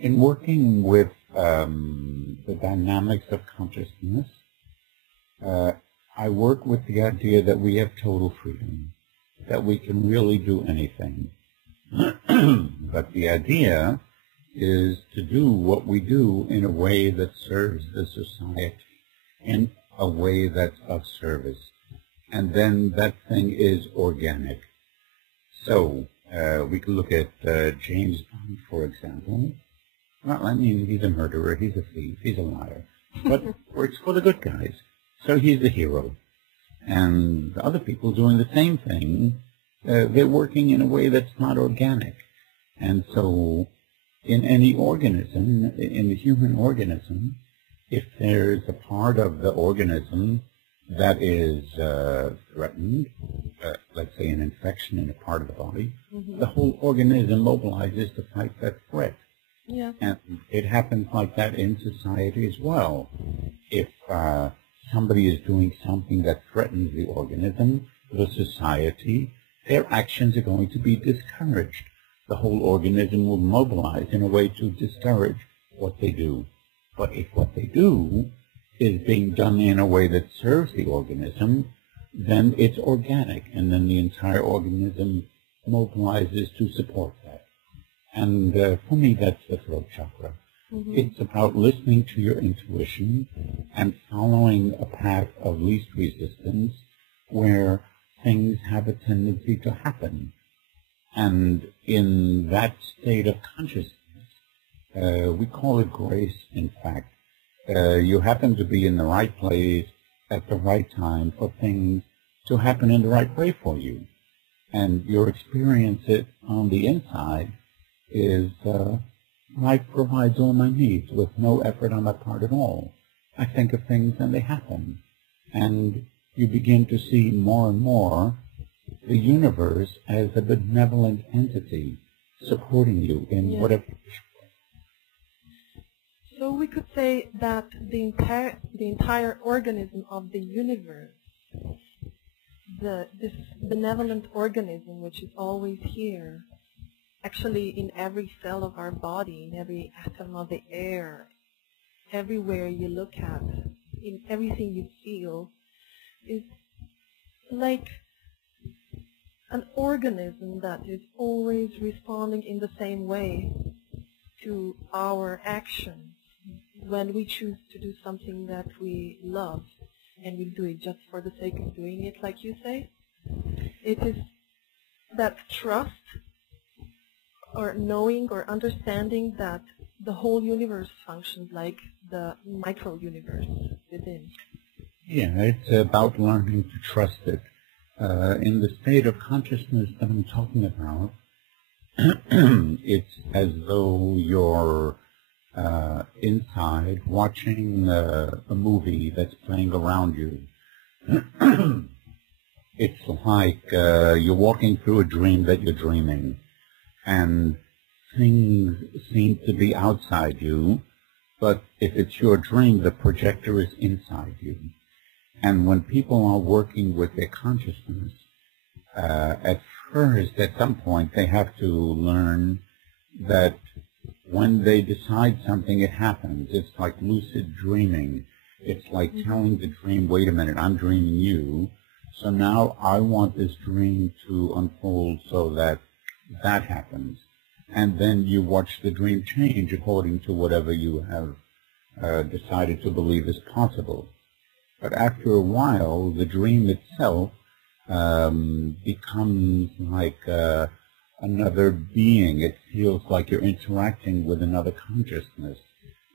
In working with the dynamics of consciousness, I work with the idea that we have total freedom, that we can really do anything. But the idea is to do what we do in a way that serves the society, in a way that's of service. And then that thing is organic. So we could look at James Bond, for example. Well, I mean, he's a murderer, he's a thief, he's a liar. But works for the good guys. So he's the hero. And other people doing the same thing, they're working in a way that's not organic. And so in any organism, in the human organism, if there's a part of the organism that is threatened, let's say an infection in a part of the body, the whole organism mobilizes to fight that threat. Yeah. And it happens like that in society as well. If somebody is doing something that threatens the organism, the society, their actions are going to be discouraged. The whole organism will mobilize in a way to discourage what they do. But if what they do is being done in a way that serves the organism, then it's organic, and then the entire organism mobilizes to support that. And for me, that's the throat chakra. It's about listening to your intuition and following a path of least resistance where things have a tendency to happen. And in that state of consciousness, we call it grace, in fact. You happen to be in the right place at the right time for things to happen in the right way for you. And your experience it on the inside is life provides all my needs with no effort on my part at all. I think of things and they happen. And you begin to see more and more the universe as a benevolent entity supporting you in whatever. So we could say that the entire organism of the universe, this benevolent organism which is always here, actually in every cell of our body, in every atom of the air, everywhere you look at, in everything you feel, is like an organism that is always responding in the same way to our actions. When we choose to do something that we love, and we do it just for the sake of doing it, like you say, it is that trust or knowing or understanding that the whole universe functions like the micro-universe within. Yeah, it's about learning to trust it. In the state of consciousness that I'm talking about, it's as though you're inside watching a movie that's playing around you. It's like you're walking through a dream that you're dreaming, and things seem to be outside you, but if it's your dream, the projector is inside you. And when people are working with their consciousness, at first, at some point, they have to learn that when they decide something, it happens. It's like lucid dreaming. It's like telling the dream, wait a minute, I'm dreaming you, so now I want this dream to unfold so that that happens. And then you watch the dream change according to whatever you have decided to believe is possible. But after a while, the dream itself becomes like another being. It feels like you're interacting with another consciousness.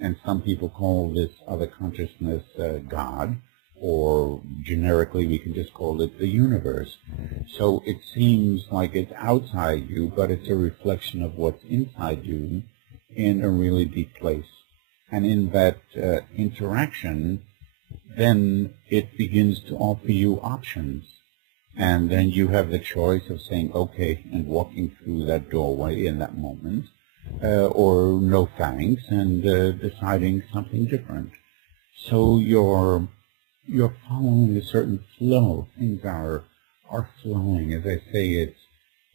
And some people call this other consciousness God, or generically we can just call it the universe. So it seems like it's outside you, but it's a reflection of what's inside you in a really deep place. And in that interaction, then it begins to offer you options. And then you have the choice of saying, okay, and walking through that doorway in that moment, or no thanks, and deciding something different. So you're following a certain flow. Things are flowing. As I say, it's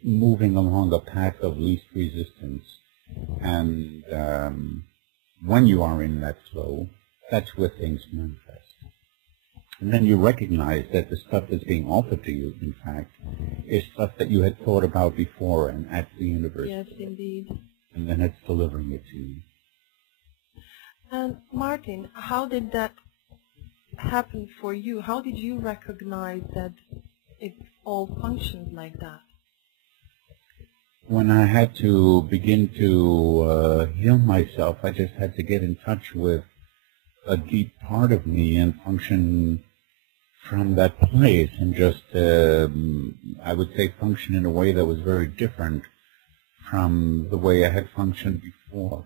moving along a path of least resistance. And when you are in that flow, that's where things manifest. And then you recognize that the stuff that's being offered to you, in fact, is stuff that you had thought about before and at the universe. Yes, indeed. And then it's delivering it to you. And Martin, how did that happen for you? How did you recognize that it all functions like that? When I had to begin to heal myself, I just had to get in touch with a deep part of me and function from that place, and just, I would say, function in a way that was very different from the way I had functioned before.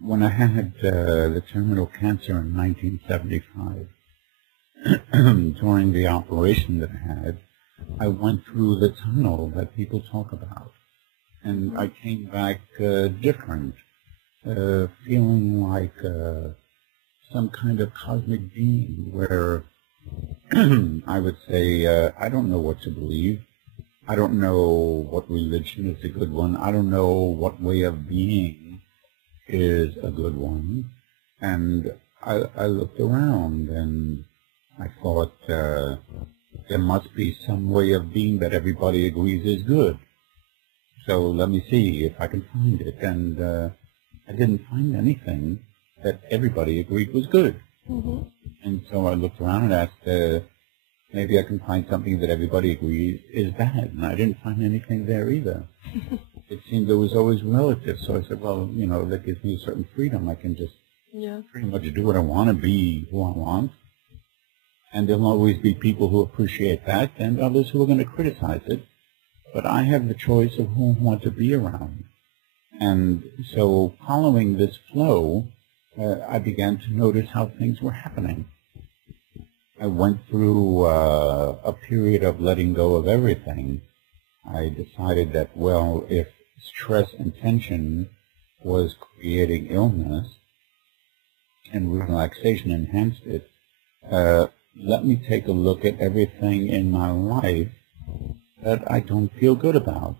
When I had the terminal cancer in 1975, during the operation that I had, I went through the tunnel that people talk about, and I came back different, feeling like some kind of cosmic being where I would say, I don't know what to believe. I don't know what religion is a good one. I don't know what way of being is a good one. And I looked around and I thought there must be some way of being that everybody agrees is good. So let me see if I can find it. And I didn't find anything that everybody agreed was good. Mm-hmm. And so I looked around and asked, maybe I can find something that everybody agrees is bad. And I didn't find anything there either. It seemed there was always relative. So I said, well, you know, that gives me a certain freedom. I can just pretty much do what I want to be who I want. And there'll always be people who appreciate that and others who are going to criticize it. But I have the choice of who I want to be around. And so following this flow, I began to notice how things were happening. I went through a period of letting go of everything. I decided that, well, if stress and tension was creating illness and relaxation enhanced it, let me take a look at everything in my life that I don't feel good about.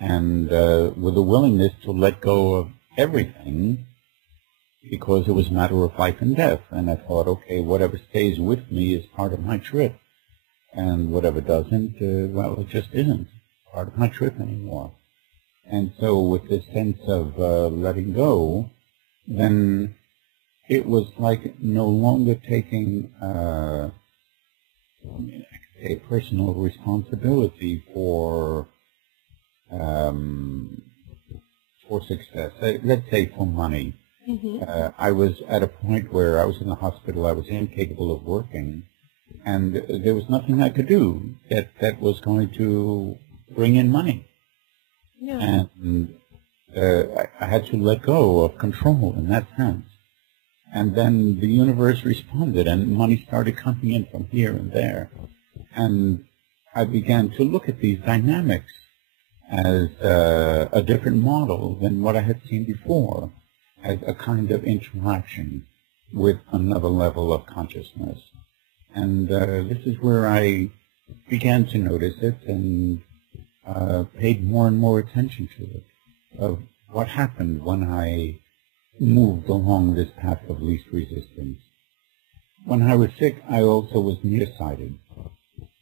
And with a willingness to let go of everything, because it was a matter of life and death. And I thought, okay, whatever stays with me is part of my trip. And whatever doesn't, well, it just isn't part of my trip anymore. And so with this sense of letting go, then it was like no longer taking a personal responsibility for success. Let's say for money. Mm-hmm. I was at a point where I was in the hospital, I was incapable of working, and there was nothing I could do that was going to bring in money. Yeah. And I had to let go of control in that sense. And then the universe responded, and money started coming in from here and there. And I began to look at these dynamics as a different model than what I had seen before, as a kind of interaction with another level of consciousness. And this is where I began to notice it and paid more and more attention to it, of what happened when I moved along this path of least resistance. When I was sick, I also was nearsighted.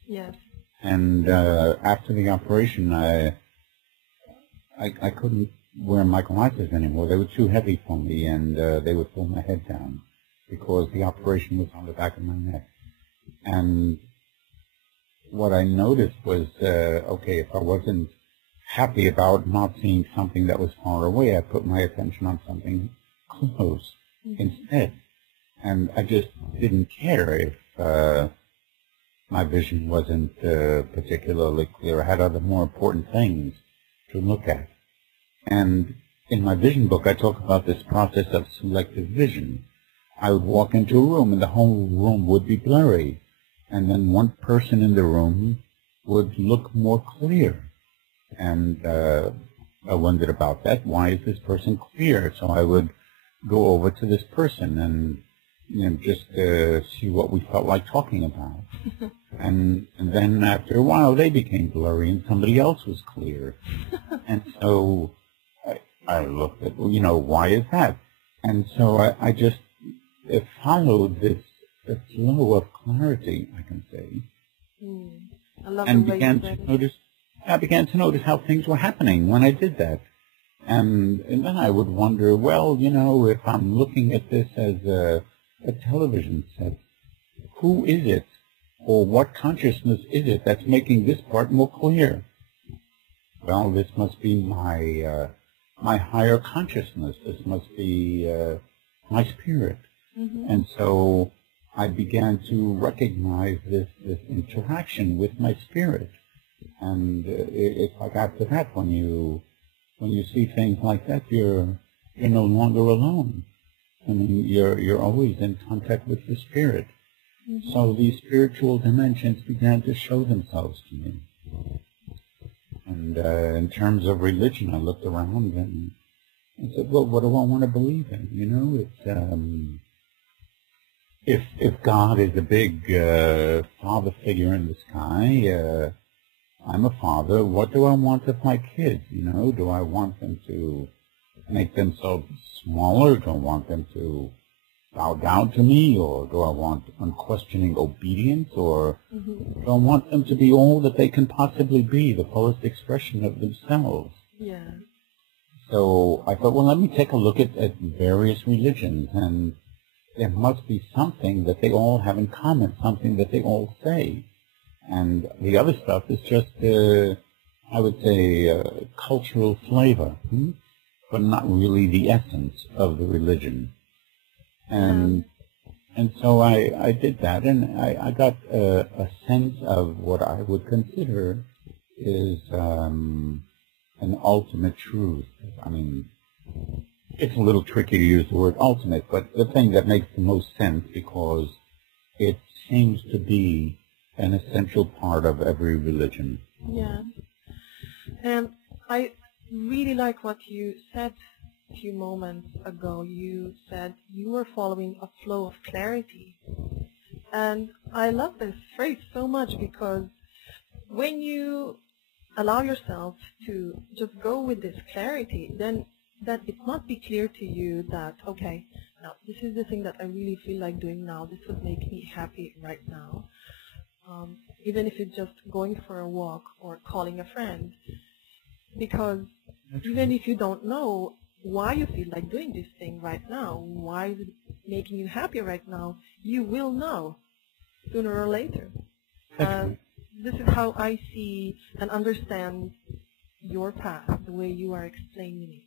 Yes. And after the operation, I couldn't wear my glasses anymore. They were too heavy for me, and they would pull my head down because the operation was on the back of my neck. And what I noticed was, okay, if I wasn't happy about not seeing something that was far away, I put my attention on something close instead. And I just didn't care if my vision wasn't particularly clear. I had other more important things to look at. And in my vision book, I talk about this process of selective vision. I would walk into a room, and the whole room would be blurry. And then one person in the room would look more clear. And I wondered about that. Why is this person clear? So I would go over to this person and just see what we felt like talking about. And then after a while, they became blurry, and somebody else was clear. And so I looked at, why is that? And so I just followed this flow of clarity, I can say, I love and the way you said it. I began to notice how things were happening when I did that. And then I would wonder, well, if I'm looking at this as a television set, who is it, or what consciousness is it that's making this part more clear? Well, this must be my higher consciousness. This must be my spirit. Mm-hmm. And so I began to recognize this interaction with my spirit. And it's like after that, when you see things like that, you're no longer alone. I mean, you're always in contact with your spirit. Mm-hmm. So these spiritual dimensions began to show themselves to me. And in terms of religion, I looked around and I said, well, what do I want to believe in? It's if God is a big father figure in the sky, I'm a father. What do I want of my kids? Do I want them to make themselves smaller? Do I want them to bow down to me? Or do I want unquestioning obedience? Or do I want them to be all that they can possibly be, the fullest expression of themselves? Yeah. So I thought, well, let me take a look at various religions, and there must be something that they all have in common, something that they all say. And the other stuff is just, I would say, cultural flavor, but not really the essence of the religion. And so I did that, and I got a sense of what I would consider is an ultimate truth. I mean, it's a little tricky to use the word ultimate, but the thing that makes the most sense because it seems to be an essential part of every religion. Yeah. And I really like what you said a few moments ago. You said you were following a flow of clarity. And I love this phrase so much because when you allow yourself to just go with this clarity, then that it must be clear to you that, okay, now this is the thing that I really feel like doing now. This would make me happy right now. Even if it's just going for a walk or calling a friend. Because even if you don't know why you feel like doing this thing right now, why is it making you happy right now, you will know sooner or later. This is how I see and understand your path, the way you are explaining it.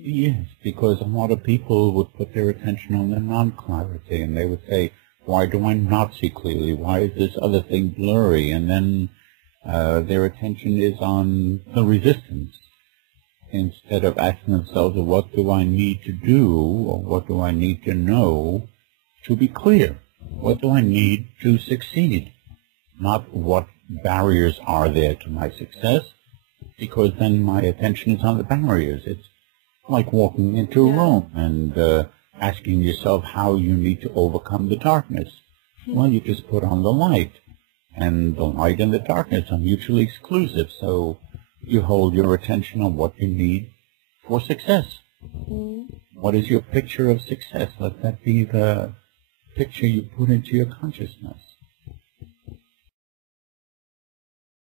Yes, because a lot of people would put their attention on the non-clarity, and they would say, why do I not see clearly? Why is this other thing blurry? And then their attention is on the resistance, instead of asking themselves, what do I need to do, or what do I need to know to be clear? What do I need to succeed? Not what barriers are there to my success, because then my attention is on the barriers. It's like walking into a room and asking yourself how you need to overcome the darkness. Well, you just put on the light, and the light and the darkness are mutually exclusive, so you hold your attention on what you need for success. What is your picture of success? Let that be the picture you put into your consciousness.